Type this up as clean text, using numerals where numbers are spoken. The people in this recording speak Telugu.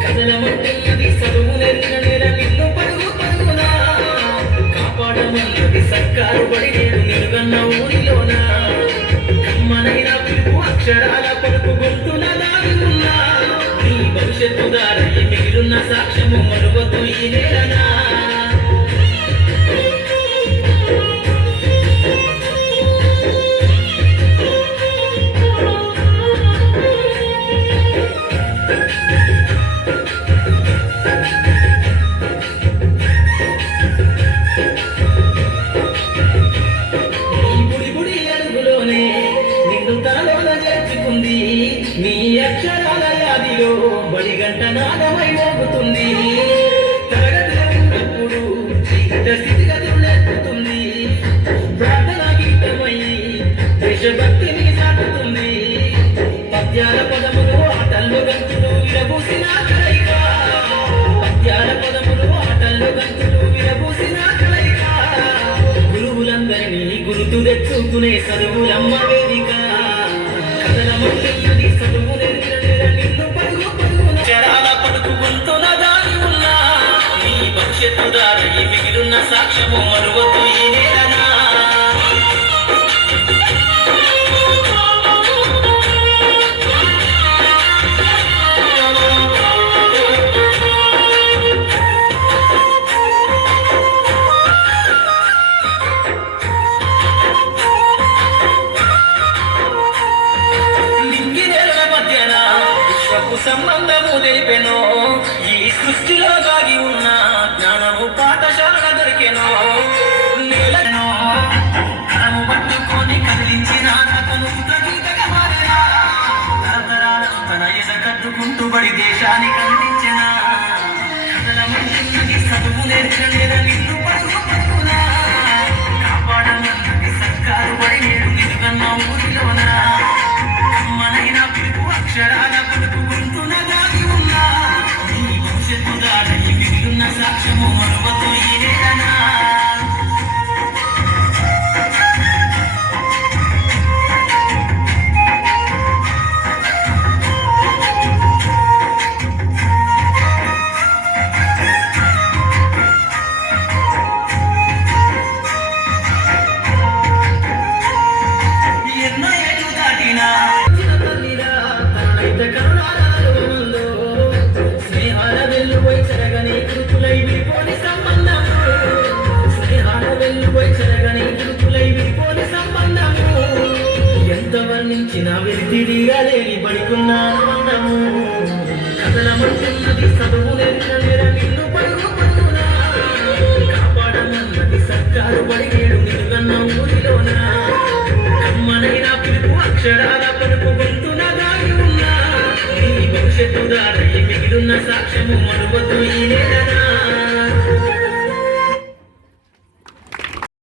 కదలమంటున్నది చదువులెన్న నేల నిన్ను పరుగు పరుగున కాపాడమన్నది సర్కారు బడి నేడు నిలుగన్న ఊరిలోన కమ్మనైన పిలుపు అక్షరాల పలుకు గొంతున దాగి ఉన్నా నీ భవిష్యత్తు దారయ్యి మిగిలిన సాక్ష్యము మరువద్దు ఈ నేలనా నీ అక్షరాల యాదిలో బడిగంట నాదమై మోగుతుంది తరగతిలో ఉన్నప్పుడు జీవిత స్థితిగతులెత్తుతుంది ప్రార్థన గీతమై దేశభక్తిని సాటుతుంది పద్యాల పదములు ఆటల్లో గంతులు విరబూసిన కలయిక పద్యాల పదములు ఆటల్లో గంతులు విరబూసిన కలయిక గురువులందరినీ గుర్తు తెచ్చుకునే చదువులమ్మ వేదిక కదలమంటున్నది చదువులెన్న నేల నిన్ను పరుగు పరుగున అక్షరాల పలుకు గొంతున దాగి ఉన్నా నీ భవిష్యత్తు దారయ్యి మిగిలిన సాక్ష్యము మరువద్దు ఈ నేలనా సంబంధము తెలిపెను ఈ సృష్టిలో దాగి ఉన్న జ్ఞానము పాఠశాల దొరికెను నేలను కరము పట్టుకొని కదిలించిన అతను గీతగా మారినా తరతరాలకు తన ఎద కట్టుకుంటూ బడి దేశానికి అందించిన కదలమంటున్నది చదువు నేర్చిన నేల నిన్ను పరుగు పరుగున కాపాడమన్నది సర్కారు బడి నేడు నిలుగన్న ఊరిలోన కమ్మనైన పిలుపు అక్షరాల పలుకు గొంతున దాగి ఉన్నా నీ భవిష్యత్తు దారయ్యి మిగిలిన సాక్ష్యము మరువద్దు ఈ నేలనా ఎన్నో ఏళ్ళు దాటినా స్నేహాల వెల్లువై చెరగని గురుతులై విడిపోని సంబంధము స్నేహాల వెల్లువై చెరగని గురుతులై విడిపోని సంబంధము ఎంత వర్ణించిన వెలితిరిగలేని బడికున్న ఆనందము కదలమంటున్నది చదువులెన్న నేల నిన్ను పరుగు పరుగున కాపాడమన్నది సర్కారు బడి నేడు నిలుగన్న ఊరిలోన కమ్మనైన పిలుపు అక్షరాల పలుకు గొంతున దాగి ఉన్నా నీ భవిష్యత్తు దారయ్యి మిగిలిన సాక్ష్యము మరువద్దు ఈ నేలనా